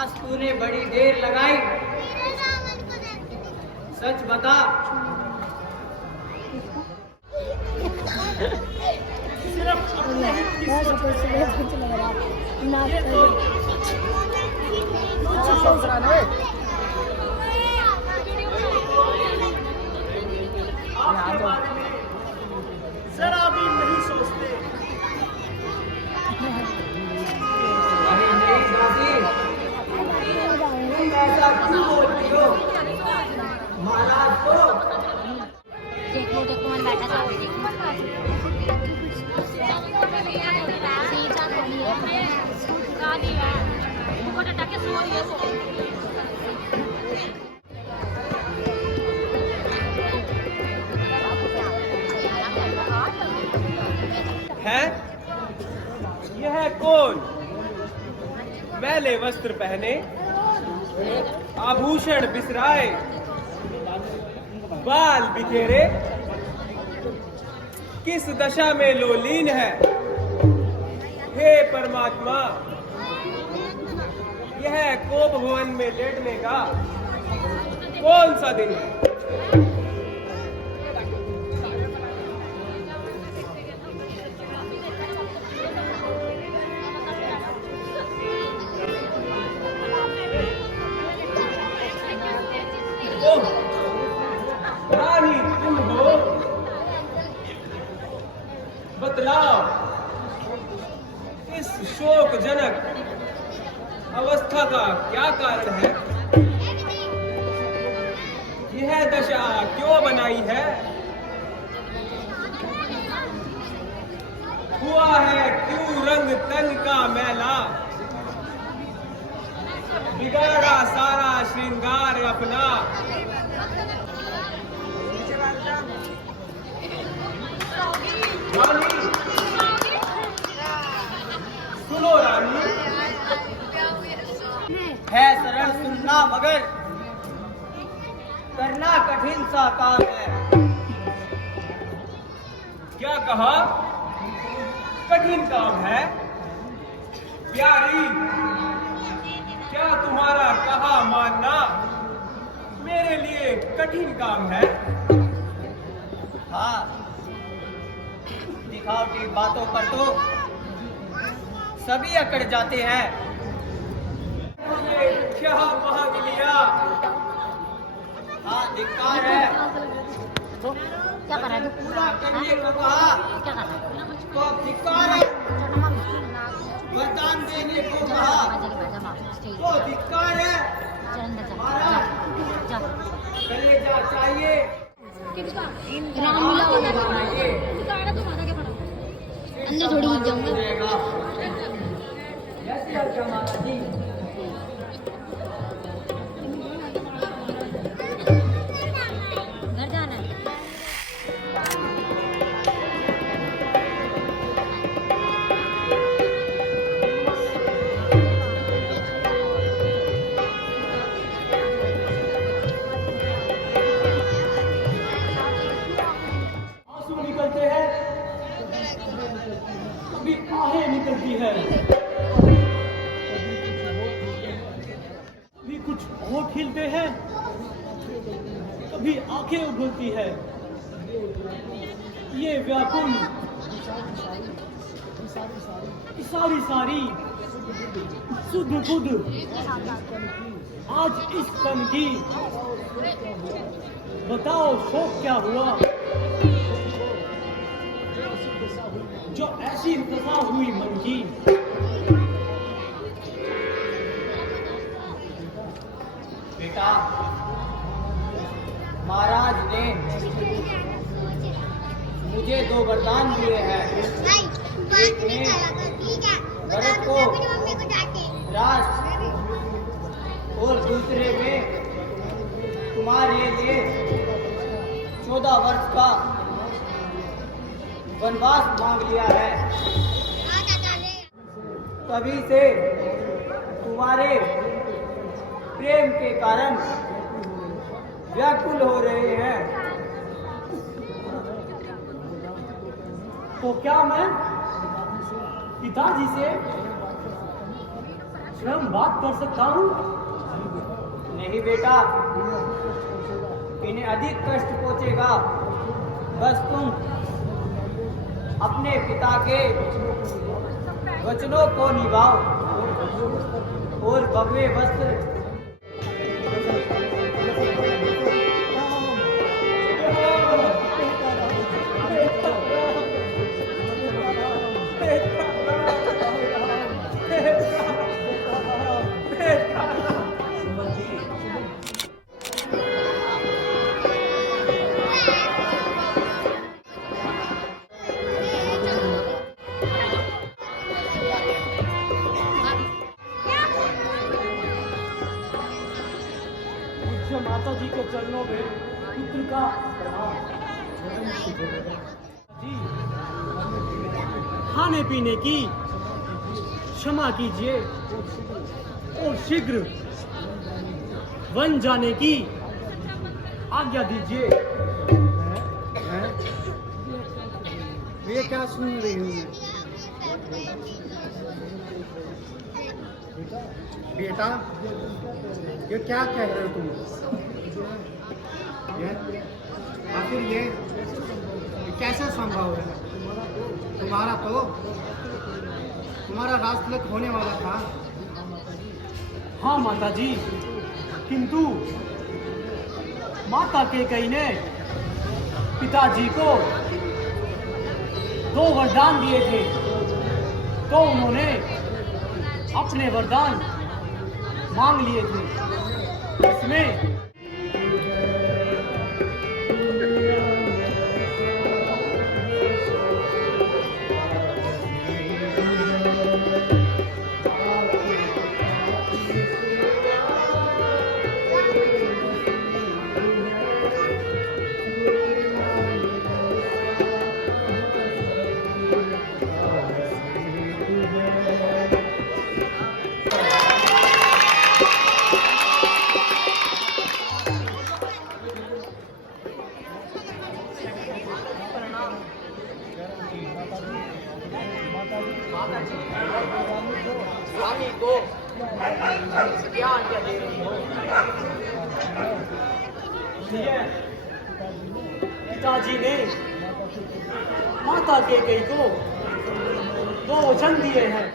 आज तूने बड़ी देर लगाई, सच बता। सिर्फ अपने ही की सोच जरा भी नहीं सोचते। ऐसा क्यों बोलती हो? महाराज को देखो देखो मैंने बैठा था है यह कौन? मैले वस्त्र पहने, आभूषण बिसराए, बाल बिखेरे, किस दशा में लोलीन है? हे परमात्मा, यह कोप भवन में लेटने का कौन सा दिन है? ओह, रानी तुम हो, बतलाओ इस शोकजनक अवस्था का क्या कारण है? यह दशा क्यों बनाई है? हुआ है क्यों रंग तन का मैला? बिगाड़ा सारा श्रृंगार अपना। रानी सुनो, रानी है सरल सुनना, मगर करना कठिन सा काम है। क्या कहा? कठिन काम है? प्यारी, क्या तुम्हारा कहा मानना मेरे लिए कठिन काम है? हाँ, दिखावटी बातों पर तो सभी अकड़ जाते हैं। मुझे क्या मांग लिया? हाँ, धिक्कार है। तो क्या कर रहा है तू? पूरा करने को कहा क्या कर रहा है? तो अब धिक्कार है। वरदान देने को कहा तो धिक्कार है। कलेजा चाहिए, रामलीला वाला अंदर थोड़ी घुस जाऊंगा। जैसे अर्जा माता जी। घर जाना है। आंसू निकलते हैं, कभी आहें निकलती है, कभी कुछ होठ हिलते हैं, कभी आंखें उभरती है। ये व्याकुल सारी सारी सुध बुध आज इस तन की, बताओ शौक क्या हुआ जो ऐसी दशा हुई मन की? बेटा, महाराज ने मुझे 2 वरदान दिए हैं। एक ने भरत को राष्ट्र और दूसरे में तुम्हारे लिए 14 वर्ष का वनवास मांग लिया है। तभी से तुम्हारे प्रेम के कारण व्याकुल हो रहे हैं। तो क्या मैं पिताजी से स्वयं बात कर सकता हूँ? नहीं बेटा, इन्हें अधिक कष्ट पहुंचेगा। बस तुम अपने पिता के वचनों को निभाओ और भगवे वस्त्र माता जी के चरणों में पुत्र का प्रणाम। जी, खाने पीने की क्षमा कीजिए और शीघ्र वन जाने की आज्ञा दीजिए। ये क्या सुन रही हूँ बेटा? ये क्या कह रहे हो तुम? आखिर ये कैसे संभव है? तुम्हारा राजतिलक होने वाला था। हाँ माता जी, किंतु माता कैकेयी ने पिताजी को 2 वरदान दिए थे, तो उन्होंने अपने वरदान मांग लिए थे। इसमें स्वामी को क्या आज्ञा दे रही हो? पिताजी ने माता कैकेयी को 2 वचन दिए हैं।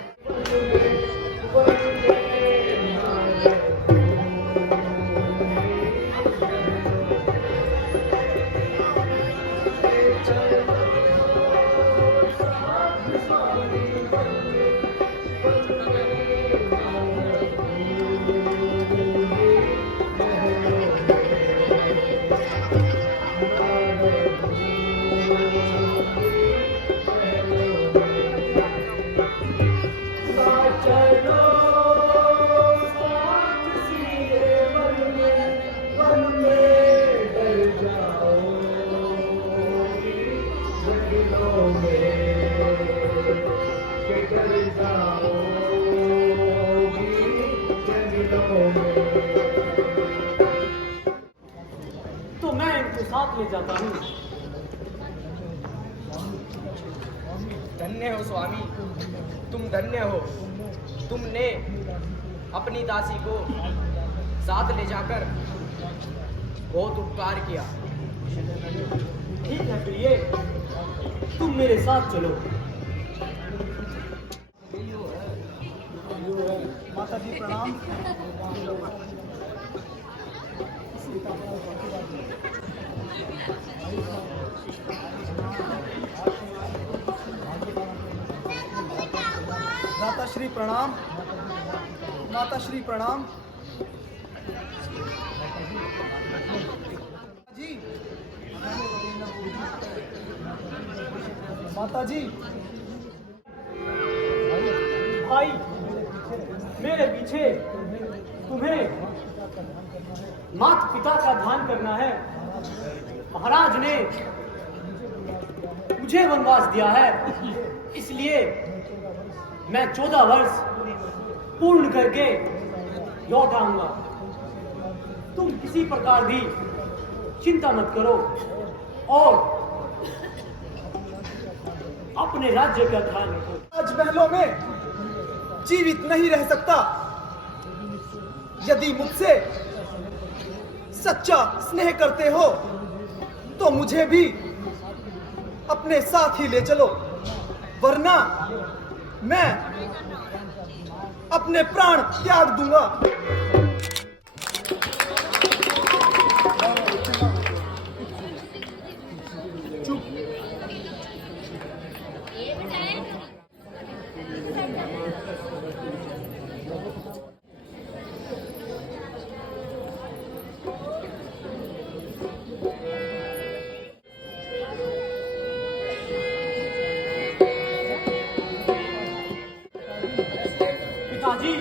तो मैं इनको साथ ले जाता हूँ। धन्य हो स्वामी, तुम धन्य हो। तुमने अपनी दासी को साथ ले जाकर बहुत उपकार किया। ठीक है प्रिय, तुम मेरे साथ चलो। माता जी प्रणाम। माता श्री प्रणाम। माता श्री प्रणाम। जी माता जी। भाई, मेरे पीछे तुम्हें माता पिता का ध्यान करना है। महाराज ने मुझे वनवास दिया है, इसलिए मैं 14 वर्ष पूर्ण करके लौट आऊंगा। तुम किसी प्रकार भी चिंता मत करो और अपने राज्य का ध्यान रखो। राजमहलों में जीवित नहीं रह सकता यदि मुझसे सच्चा स्नेह करते हो तो मुझे भी अपने साथ ही ले चलो, वरना मैं अपने प्राण त्याग दूंगा। पिताजी,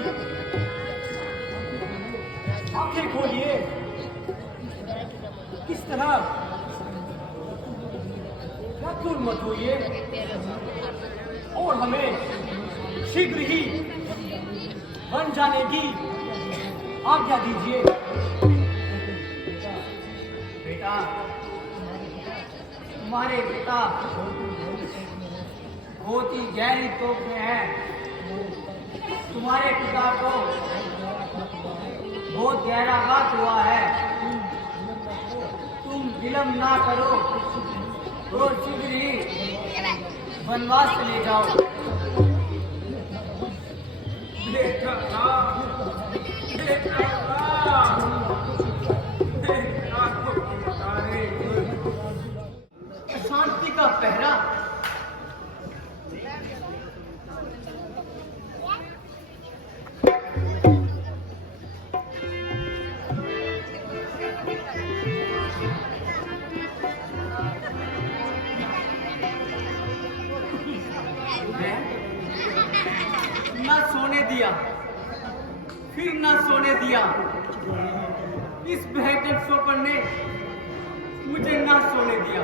आंखें खोलिए। किस तरह व्याकुल मत होइए और हमें शीघ्र ही बन जाने की आज्ञा दीजिए। बेटा, तुम्हारे पिता बहुत ही गहरी तोप में हैं। तुम्हारे पिता को बहुत गहरा घात हुआ है। तुम विलम्ब ना करो और शीघ्र ही वनवास चले जाओ। शांति का पहरा। ना सोने दिया, फिर ना सोने दिया। इस भयंकर सोपन ने मुझे ना सोने दिया।